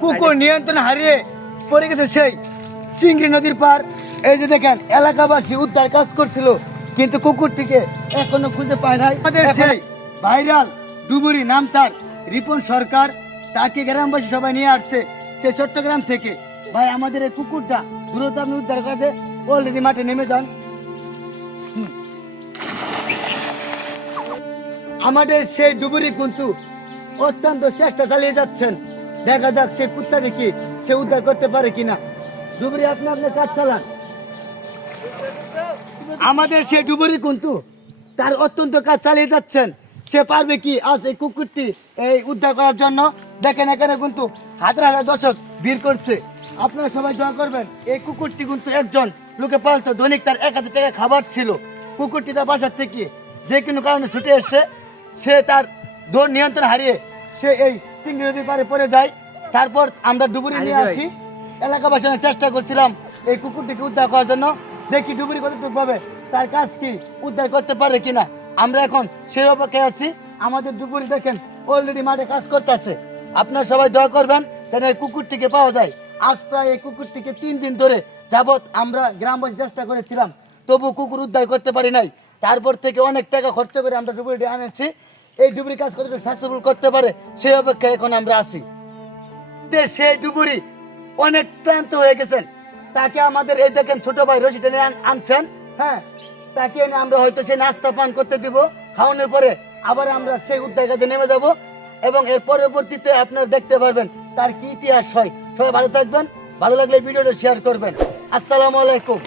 কুকুর নিয়ন্ত্রণ হারিয়ে পড়ে গেছে সেই চিংড়ি নদীর পার। এই যে দেখেন এলাকাবাসী উদ্ধার কাজ করছিল, কিন্তু কুকুরটিকে এখনো খুঁজে পায় নাই। আমাদের সেই ভাইরাল ডুবুরি নাম তার রিপন সরকার, তাকে গ্রামবাসী সবাই নিয়ে আসছে সে চট্টগ্রাম থেকে। ভাই আমাদের এই কুকুরটা দ্রুত আপনি উদ্ধার করে অলরেডি মাঠে নেমে যান। আমাদের সেই ডুবুরি কিন্তু অত্যন্ত চেষ্টা চালিয়ে যাচ্ছেন, দেখা যাক সে কুত্তাটিকে সে উদ্ধার করতে পারে কিনা। ডুবুরি আপনি আপনার কাজ চালান। আমাদের সেই ডুবুরি কিন্তু তার অত্যন্ত কাজ চালিয়ে যাচ্ছেন, সে পারবে কি আজ এই কুকুরটি এই উদ্ধার করার জন্য। দেখেন এখানে কিন্তু হাজার হাজার দর্শক ভিড় করছে, আপনারা সবাই দোয়া করবেন। এই কুকুরটি কিন্তু একজন লোকে পালতো, দৈনিক তার 1000 টাকা খাবার ছিল। কুকুরটি তার বাসার থেকে যে কোনো কারণে ছুটে এসে সে তার দৌড় নিয়ন্ত্রণ হারিয়ে সে এই চিংড়ি নদীর পাড়ে পড়ে যায়। তারপর আমরা ডুবুরি নিয়ে আসি, এলাকাবাসী চেষ্টা করছিলাম এই কুকুরটিকে উদ্ধার করার জন্য। দেখি ডুবুরি কতটুকু হবে, তার কাজ কি উদ্ধার করতে পারে কিনা। আমরা এখন সেই অপেক্ষায় আছি। আমাদের ডুবুরি দেখেন অলরেডি মাঠে কাজ করতেছে। আপনারা সবাই দোয়া করবেন যেন এই কুকুরটিকে পাওয়া যায়। আজ প্রায় এই কুকুরটিকে 3 দিন ধরে যাবৎ আমরা গ্রামবাসী চেষ্টা করেছিলাম, তবু কুকুর উদ্ধার করতে পারি নাই। তারপর থেকে অনেক টাকা খরচ করে আমরা ডুবুরিটি আনেছি। এই ডুবুরি কাজ কতটুকু সাকসেসফুল করতে পারে সেই অপেক্ষায় এখন আমরা আছি। সেই ডুবুরি অনেক ক্লান্ত হয়ে গেছেন, তাকে আমাদের এই দেখেন ছোট ভাই রশিটা নিয়ে আনছেন। হ্যাঁ, তাকে এনে আমরা হয়তো সে নাস্তা পান করতে দিব, খাওয়ানোর পরে আবার আমরা সেই উদ্ধার কাজে নেমে যাব এবং এর পরবর্তীতে আপনারা দেখতে পারবেন তার কি ইতিহাস হয়। সবাই ভালো থাকবেন, ভালো লাগলে ভিডিওটা শেয়ার করবেন। আসসালামু আলাইকুম।